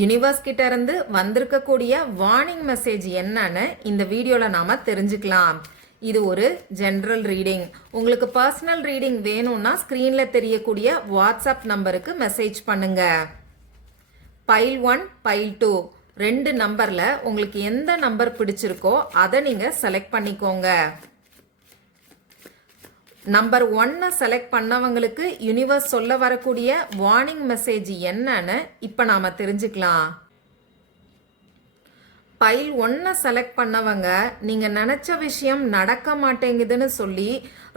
Universe கிட்ட இருந்து வந்திருக்கக்கூடிய வார்னிங் மெசேஜ் என்னன்னு இந்த வீடியோல நாம தெரிஞ்சுக்கலாம். இது ஒரு ஜென்ரல் ரீடிங் உங்களுக்கு பர்சனல் ரீடிங் வேணும்னா ஸ்க்ரீனில் தெரியக்கூடிய வாட்ஸ்அப் நம்பருக்கு மெசேஜ் பண்ணுங்க. பைல் ஒன் பைல் டூ ரெண்டு நம்பர்ல உங்களுக்கு எந்த நம்பர் பிடிச்சிருக்கோ அதை நீங்க செலக்ட் பண்ணிக்கோங்க. நம்பர் ஒன்னை செலக்ட் பண்ணவங்களுக்கு யூனிவர்ஸ் சொல்ல வரக்கூடிய வார்னிங் மெசேஜ் என்னன்னு இப்போ நாம தெரிஞ்சுக்கலாம். பைல் ஒன்றை செலக்ட் பண்ணவங்க நீங்கள் நினச்ச விஷயம் நடக்க மாட்டேங்குதுன்னு சொல்லி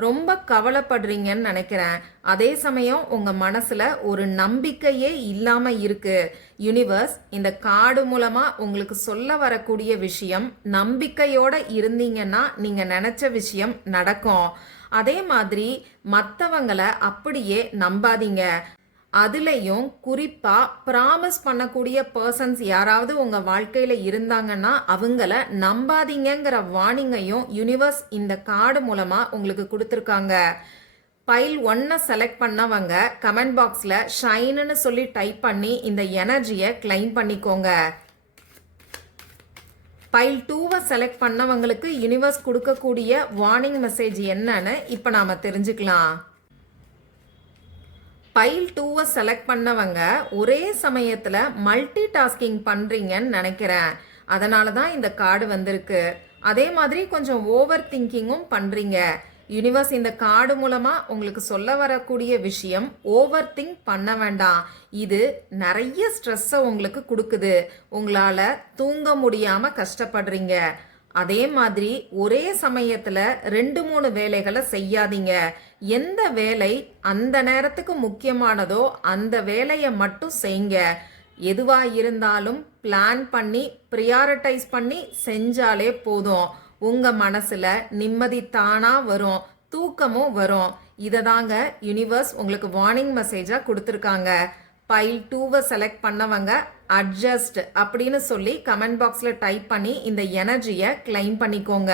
ரொம்ப கவலைப்படுறீங்கன்னு நினைக்கிறேன். அதே சமயம் உங்கள் மனசில் ஒரு நம்பிக்கையே இல்லாமல் இருக்குது யூனிவர்ஸ் இந்த கார்டு மூலமாக உங்களுக்கு சொல்ல வரக்கூடிய விஷயம் நம்பிக்கையோடு இருந்தீங்கன்னா நீங்கள் நினச்ச விஷயம் நடக்கும். அதே மாதிரி மற்றவங்களை அப்படியே நம்பாதீங்க. அதுலேயும் குறிப்பாக ப்ராமிஸ் பண்ணக்கூடிய பர்சன்ஸ் யாராவது உங்கள் வாழ்க்கையில் இருந்தாங்கன்னா அவங்கள நம்பாதீங்கங்கிற வார்னிங்கையும் யூனிவர்ஸ் இந்த கார்டு மூலமாக உங்களுக்கு கொடுத்துருக்காங்க. பைல் ஒன்னை செலக்ட் பண்ணவங்க கமெண்ட் பாக்ஸில் ஷைனுன்னு சொல்லி டைப் பண்ணி இந்த எனர்ஜியை கிளைம் பண்ணிக்கோங்க. பைல் டூவை செலக்ட் பண்ணவங்களுக்கு யூனிவர்ஸ் கொடுக்கக்கூடிய வார்னிங் மெசேஜ் என்னன்னு இப்போ நாம் தெரிஞ்சுக்கலாம். பைல் டூவை செலக்ட் பண்ணவங்க ஒரே சமயத்தில் மல்டி டாஸ்கிங் பண்ணுறீங்கன்னு நினைக்கிறேன். அதனால தான் இந்த கார்டு வந்திருக்கு. அதே மாதிரி கொஞ்சம் ஓவர் திங்கிங்கும் பண்ணுறீங்க யூனிவர்ஸ் இந்த கார்டு மூலமாக உங்களுக்கு சொல்ல வரக்கூடிய விஷயம் ஓவர் திங்க் பண்ண வேண்டாம். இது நிறைய ஸ்ட்ரெஸ்ஸை உங்களுக்கு கொடுக்குது. உங்களால் தூங்க முடியாமல் கஷ்டப்படுறீங்க. அதே மாதிரி ஒரே சமயத்தில் ரெண்டு மூணு வேலைகளை செய்யாதீங்க. எந்த வேலை அந்த நேரத்துக்கு முக்கியமானதோ அந்த வேலையை மட்டும் செய்யுங்க. எதுவா இருந்தாலும் பிளான் பண்ணி ப்ரியாரிட்டைஸ் பண்ணி செஞ்சாலே போதும். உங்க மனசுல நிம்மதி தானா வரும். தூக்கமும் வரும். இதை தாங்க யூனிவர்ஸ் உங்களுக்கு வார்னிங் மெசேஜா கொடுத்துருக்காங்க. பைல் டூவை செலக்ட் பண்ணவங்க அட்ஜஸ்ட் அப்படின்னு சொல்லி கமெண்ட் பாக்ஸில் டைப் பண்ணி இந்த எனர்ஜியை கிளைம் பண்ணிக்கோங்க.